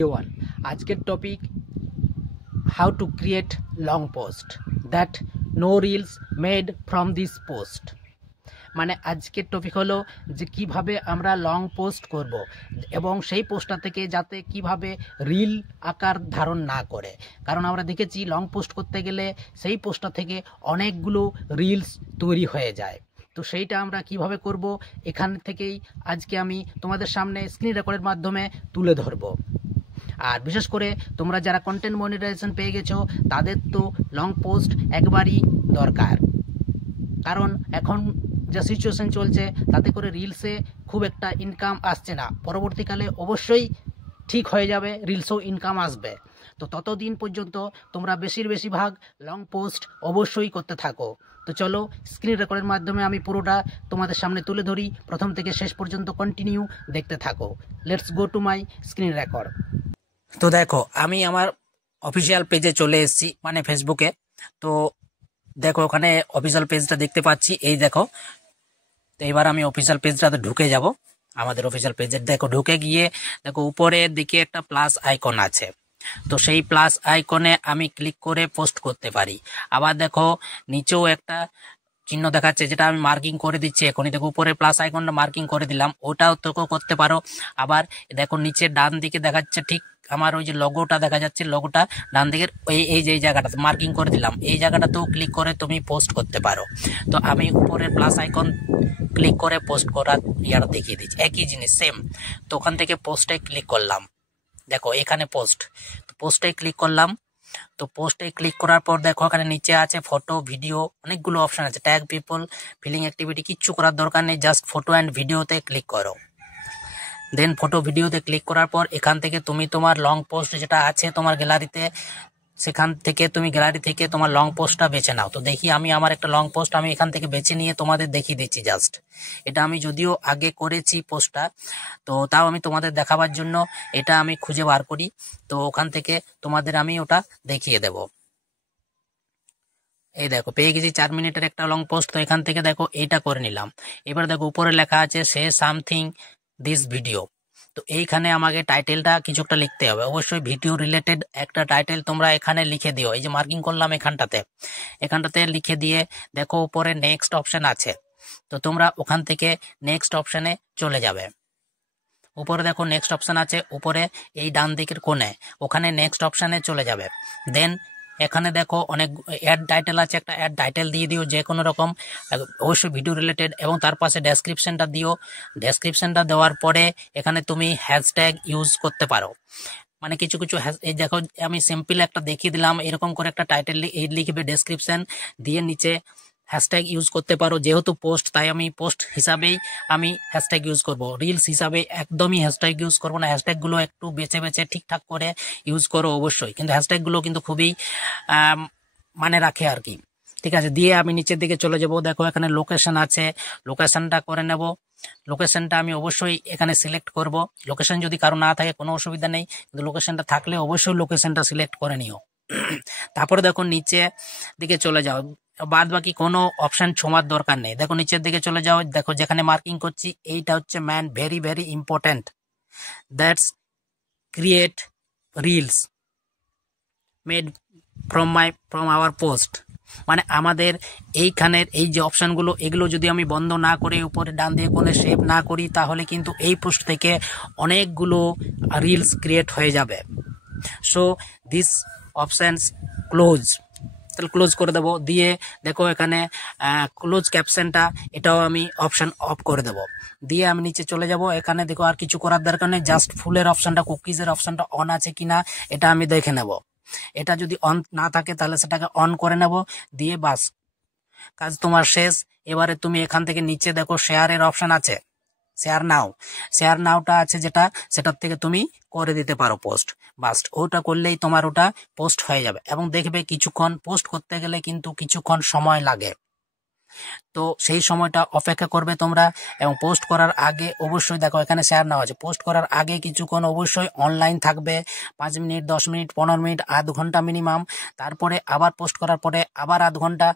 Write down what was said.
One আজকের topic how to create long post that no reels made from this post. মানে আজকের topic হলো যে কিভাবে আমরা লং পোস্ট করব এবং সেই পোস্টটা থেকে যাতে কিভাবে রিল আকার ধারণ না করে, কারণ আমরা দেখেছি লং পোস্ট করতে গেলে সেই পোস্টটা থেকে অনেকগুলো রিলস তৈরি হয়ে যায়। তো সেইটা আমরা কিভাবে করব এখান থেকেই আজকে আমি তোমাদের সামনে স্ক্রিন রেকর্ডের মাধ্যমে তুলে ধরবো। আর বিশেষ করে তোমরা যারা কন্টেন্ট মনিটাইজেশন পেয়ে গেছো তাদের তো লং পোস্ট একবারই দরকার, কারণ এখন যা সিচুয়েশন চলছে তাতে করে রিলসে খুব একটা ইনকাম আসছে না। পরবর্তীকালে অবশ্যই ঠিক হয়ে যাবে, রিলসও ইনকাম আসবে। তো ততদিন পর্যন্ত তোমরা বেশিরভাগ লং পোস্ট অবশ্যই করতে থাকো। তো চলো স্ক্রিন রেকর্ডের মাধ্যমে আমি পুরোটা তোমাদের সামনে তুলে ধরি, প্রথম থেকে শেষ পর্যন্ত কন্টিনিউ দেখতে থাকো। Let's go to my screen record. তো দেখো আমি আমার অফিসিয়াল পেজে চলে এসেছি, মানে ফেসবুকে। তো দেখো ওখানে অফিসিয়াল পেজটা দেখতে পাচ্ছি, এই দেখো। তো এবার আমি অফিসিয়াল পেজটাতে ঢুকে যাব। আমাদের অফিসিয়াল পেজে দেখো ঢুকে গিয়ে দেখো উপরের দিকে একটা প্লাস আইকন আছে। তো সেই প্লাস আইকনে আমি ক্লিক করে পোস্ট করতে পারি। আবার দেখো নিচেও একটা চিহ্ন দেখাচ্ছে, যেটা আমি মার্কিং করে দিচ্ছি এখনই। দেখো উপরে প্লাস আইকনটা মার্কিং করে দিলাম, ওটাও তোকেও করতে পারো। আবার দেখো নিচে ডান দিকে দেখাচ্ছে, ঠিক আমার ওই যে লগোটা দেখা যাচ্ছে, লগোটা ডান দিকের এই যে জায়গাটা মার্কিং করে দিলাম, এই জায়গাটাতেও ক্লিক করে তুমি পোস্ট করতে পারো। তো আমি উপরের প্লাস আইকন ক্লিক করে পোস্ট করার ইয়ার দেখিয়ে দিচ্ছি, একই জিনিস সেম। তো ওখান থেকে পোস্টে ক্লিক করলাম, দেখো এখানে পোস্ট। তো পোস্টে ক্লিক করলাম। তো পোস্টে ক্লিক করার পর দেখো এখানে নিচে আছে ফটো, ভিডিও, অনেকগুলো অপশন আছে। ট্যাগ পিপল, ফিলিং অ্যাক্টিভিটি, কিচ্ছু করার দরকার নেই, জাস্ট ফটো অ্যান্ড ভিডিওতে ক্লিক করো। দেন ফটো ভিডিওতে ক্লিক করার পর এখান থেকে তুমি তোমার লং পোস্ট যেটা আছে তোমার গ্যালারিতে, সেখান থেকে তুমি গ্যালারি থেকে তোমার লং পোস্টটা বেছে নাও। তো দেখি আমি আমার একটা লং পোস্ট আমি এখান থেকে বেছে নিয়ে তোমাদের দেখিয়ে দিচ্ছি জাস্ট। এটা আমি যদিও আগে করেছি পোস্টটা, তো তাও আমি তোমাদের দেখাবার জন্য এটা আমি খুঁজে বার করি। তো ওখান থেকে তোমাদের আমি ওটা দেখিয়ে দেব। এই দেখো পেয়ে গেছি 4 মিনিটের একটা লং পোস্ট। তো এখান থেকে দেখো এইটা করে নিলাম। এবার দেখো উপরে লেখা আছে সে সামথিং দিস ভিডিও। তো এইখানে আমাকে টাইটেলটা কিছু একটা লিখতে হবে, অবশ্যই ভিডিও রিলেটেড একটা টাইটেল তোমরা এখানে লিখে দিও। এই যে মার্কিং করলাম এখানটাতে লিখে দিয়ে দেখো উপরে নেক্সট অপশন আছে। তো তোমরা ওখান থেকে নেক্সট অপশনে চলে যাবে। উপরে দেখো নেক্সট অপশন আছে, উপরে এই ডান দিকের কোণে, ওখানে নেক্সট অপশনে চলে যাবে। দেন এখানে দেখো অনেক অ্যাড টাইটেল আছে, একটা অ্যাড টাইটেল দিয়ে দিও যে কোনো রকম, অবশ্যই ভিডিও রিলেটেড, এবং তার পাশে ডেসক্রিপশনটা দিও। ডেসক্রিপশনটা দেওয়ার পরে এখানে তুমি হ্যাশট্যাগ ইউজ করতে পারো। মানে কিছু এই দেখো আমি সিম্পল একটা দেখিয়ে দিলাম, এরকম করে একটা টাইটেল এই লিখবে ডেসক্রিপশন দিয়ে, নিচে হ্যাশট্যাগ ইউজ করতে পারো। যেহেতু পোস্ট তাই আমি পোস্ট হিসাবেই আমি হ্যাশট্যাগ ইউজ করব, রিলস হিসাবে একদমই হ্যাশট্যাগ ইউজ করবো না। হ্যাশট্যাগুলো একটু বেছে ঠিকঠাক করে ইউজ করো অবশ্যই, কিন্তু হ্যাশট্যাগুলো কিন্তু খুবই মানে রাখে আর কি। ঠিক আছে, দিয়ে আমি নিচের দিকে চলে যাব। দেখো এখানে লোকেশন আছে, লোকেশনটা করে নেব। লোকেশনটা আমি অবশ্যই এখানে সিলেক্ট করব। লোকেশন যদি কারো না থাকে কোনো অসুবিধা নেই, কিন্তু লোকেশনটা থাকলে অবশ্যই লোকেশনটা সিলেক্ট করে নিও। তারপরে দেখো নিচে দিকে চলে যাও, বাদ বাকি কোনো অপশন ছোঁয়ার দরকার নেই। দেখো নিচের দিকে চলে যাও, দেখো যেখানে মার্কিং করছি এইটা হচ্ছে man very important, that's create reels made from our post. মানে আমাদের এইখানের এই যে অপশনগুলো, এগুলো যদি আমি বন্ধ না করে উপরে ডান দিয়ে কোণে সেভ না করি, তাহলে কিন্তু এই পোস্ট থেকে অনেকগুলো রিলস ক্রিয়েট হয়ে যাবে। সো দিস অপশনস ক্লোজ, তাহলে ক্লোজ করে দেবো। দিয়ে দেখো এখানে ক্লোজ ক্যাপশনটা, এটাও আমি অপশন অফ করে দেবো। দিয়ে আমি নিচে চলে যাব। এখানে দেখো আর কিছু করার দরকার নেই, জাস্ট ফুলের অপশনটা, কুকিজের অপশনটা অন আছে কিনা এটা আমি দেখে নেব। এটা যদি অন না থাকে তাহলে সেটাকে অন করে নেব, দিয়ে বাস কাজ তোমার শেষ। এবারে তুমি এখান থেকে নিচে দেখো শেয়ারের অপশন আছে, শেয়ার নাওটা আছে যেটা, সেটার থেকে তুমি করে দিতে পারো পোস্ট। বাস ওটা করলেই তোমার ওটা পোস্ট হয়ে যাবে। এবং দেখবে কিছুক্ষণ পোস্ট করতে গেলে কিন্তু কিছুক্ষণ সময় লাগে, তো সেই সময়টা অপেক্ষা করবে তোমরা। এবং পোস্ট করার আগে অবশ্যই দেখো এখানে শেয়ার নাও আছে, পোস্ট করার আগে কিছুক্ষণ অবশ্যই অনলাইন থাকবে, 5 মিনিট, 10 মিনিট, 15 মিনিট, আধ ঘন্টা মিনিমাম। তারপরে আবার পোস্ট করার পরে আবার আধ ঘন্টা